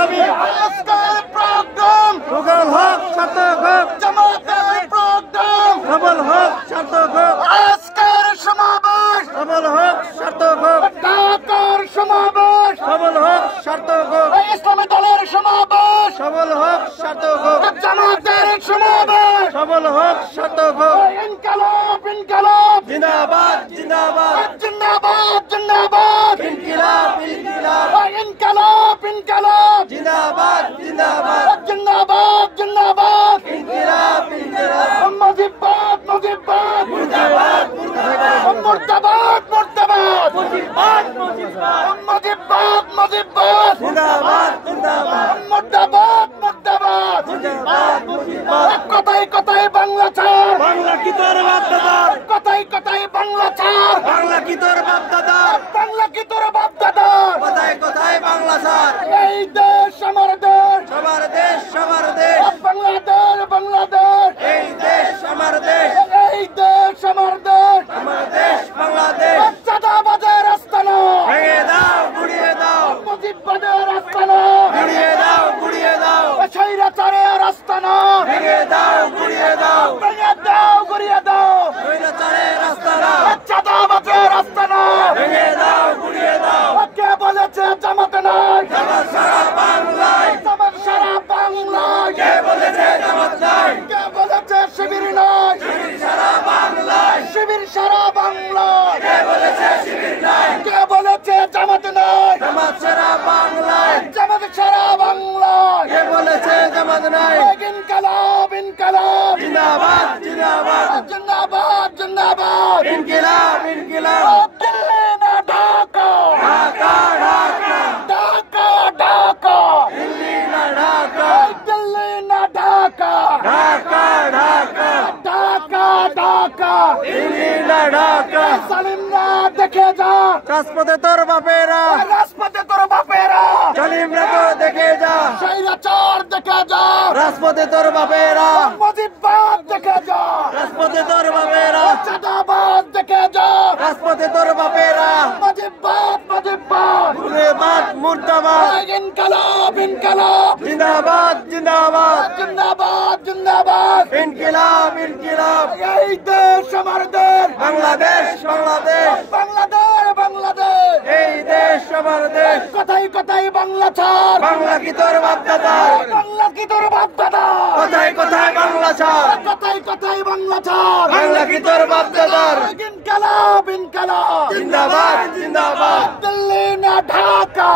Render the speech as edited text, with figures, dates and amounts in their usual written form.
দাবি আজকের প্রোগ্রাম সফল হোক, সার্থক হোক, জামাতের প্রোগ্রাম সফল হোক, সার্থক হোক, আজকের সমাবেশ সফল হোক, সার্থক হোক, ঢাকার সমাবেশ সফল হোক, সার্থক হোক, ইসলামী দলের সমাবেশ সফল হোক, সার্থক হোক, জামাতের সমাবেশ সফল হোক, সার্থক হোক। ইনকালাব ইনকালাব জিন্দাবাদ, জিন্দাবাদ, জিন্দাবাদ জিন্দাবাদ ইনকিলাব, ইনকিলাব, ইনকালাব ইনকালাব জিন্দাবাদ, জিন্দাবাদ, জিন্দাবাদ জিন্দাবাদ ইনকিলাব, ইনকিলাব, মুজিবাদ মুজিবাদ মুর্দাবাদ, মুর্দাবাদ, মুর্দাবাদ মুর্দাবাদ মুজিবাদ, মুজিবাদ, মুজিবাদ মুজিবাদ জিন্দাবাদ, জিন্দাবাদ, মুর্দাবাদ মুর্দাবাদ মুজিবাদ, মুজিবাদ। কথায় কথায় বাংলা ছাড় বাংলা কি তোর বাপদাদার? কথায় কথায় বাংলা ছাড় বাংলা কি তোর বাপদাদার? বাংলা কি তোর বাপ দাদার কোথায় কোথায় বাংলা স্যার? এই দেশ আমার দেশ সবার দেশ, সবার দেশ, বাংলাদেশ বাংলাদেশ এই দেশ আমার দেশ, এই দেশ আমার দেশ আমার দেশ বাংলাদেশ। চাঁদাবাজের আস্তানা ভেঙে দাও, গুড়িয়ে দাও, মুজিবাদের আস্তানা গুড়িয়ে দাও, গুড়িয়ে দাও, স্বৈরাচারের আস্তানা ভেঙে দাও, গুড়িয়ে দাও, ভেঙে দাও গড়িয়ে দাও স্বৈরাচারের রাস্তাটা চাঁদাবাজের আস্তানা ভেঙে দাও, গুড়িয়ে দাও। কে বলেছে জামাতে নাই জামাত সারা বাংলায়, জামাত সারা বাংলায় কে বলেছে জামাত নাই? কে বলেছে শিবির নাই শিবির সারা বাংলায়, শিবির সারা বাংলায় কে বলেছে শিবির নাই? কে বলেছে জামাত নাই জামাত সারা বাংলায়, জামাত সারা বাংলায় কে বলেছে জামাত নাই? ইনকালাব ইনকালাব জিন্দাবাদ, জিন্দাবাদ, জিন্দাবাদ জিন্দাবাদ ইনকিলাব, ইনকিলাব, দিল্লি না ঢাকা ঢাকা, ঢাকা, ঢাকা ঢাকা দিল্লি না ঢাকা, দিল্লি না ঢাকা ঢাকা, ঢাকা, ঢাকা ঢাকা দিল্লি না ঢাকা। সালিমরা দেখে যা রাজপথে তোর বাপেরা, রাজপথে তোর বাপেরা জালিমরা তো দেখে যা, স্বৈরাচার দেখে যা রাজপথে তোর বাপেরা, মুজিবাদ দেখে যা রাজপথে তোর বাপেরা, চাঁদাবাদ দেখে যা রাজপথে তোর বাপেরা, মুজিবাদ মুজিবাদ মুর্দাবাদ, মুর্দাবাদ, ইনকালাব ইনকালাব জিন্দাবাদ, জিন্দাবাদ, জিন্দাবাদ জিন্দাবাদ ইনকিলাব, ইনকিলাব, এই দেশ আমার দেশ বাংলাদেশ, বাংলাদেশ, বাংলাদেশ বাংলাদেশ এই দেশ আমার দেশ। কথাই কথাই বাংলা ছাড় বাংলা কি তোর বাপদাদার? বাংলা কি তোর বাপ দাদা কোথায় কোথায় বাংলা ছাড়? কথাই কথাই বাংলা ছাড় বাংলা কি তোর বাপদাদার? ইনকালাব ইনকালাব জিন্দাবাদ, জিন্দাবাদ, দিল্লি না ঢাকা